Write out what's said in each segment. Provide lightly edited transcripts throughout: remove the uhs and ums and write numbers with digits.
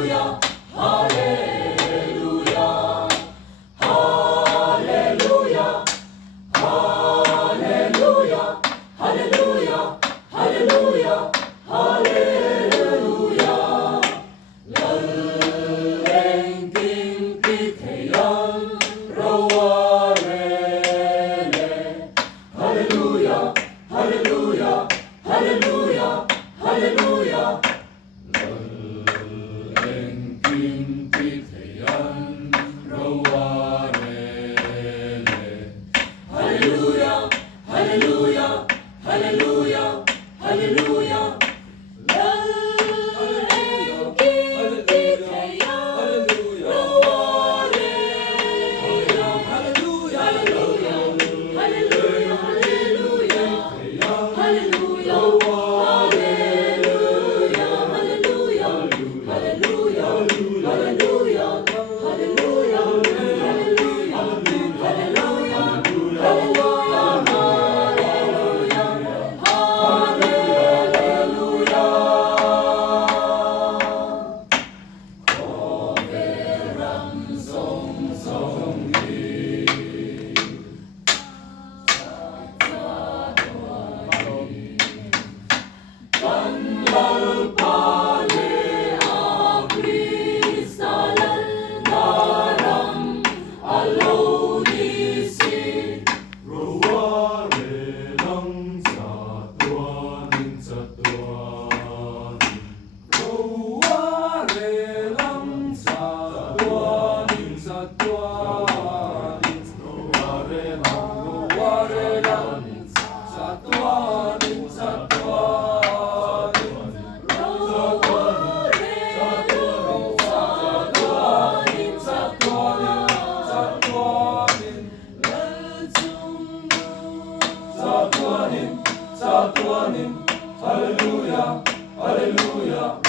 할렐루야 할렐루야 자도하님 자도하님 할렐루야 할렐루야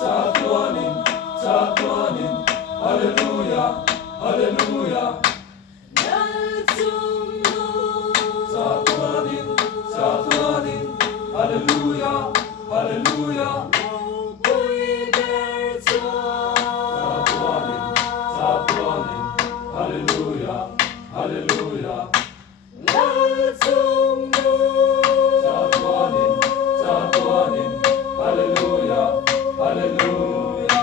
자도하님 자도하님 할렐루야 할렐루야 자도하님 할렐루야 할렐루야 자도하님 할렐루야 할렐루야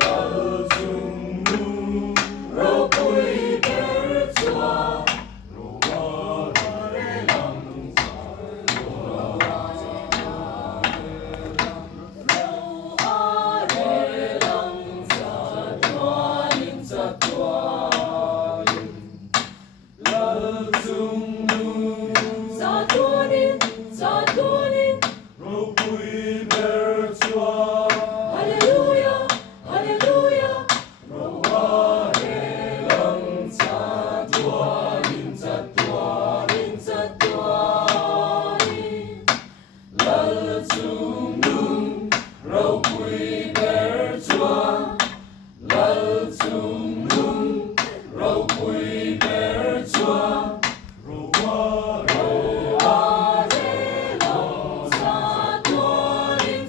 나를 죽는 로구이 벨초아 로아레 랑사 로아레 랑사 도아님 자도아님 나를 죽는 자도하님 로구이 벨초아 할렐루야 할렐루야 로아레 랑사 도아님 자도아님 자도하님 나를 죽는 로구이 벨초아 나를 죽는 로구이 벨초아 로아레 자도하님 자도하님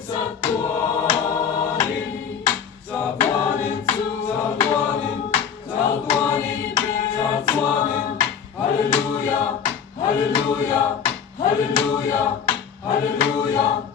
자도하님 자도하님 자도하님 자도하님 할렐루야 할렐루야 할렐루야 할렐루야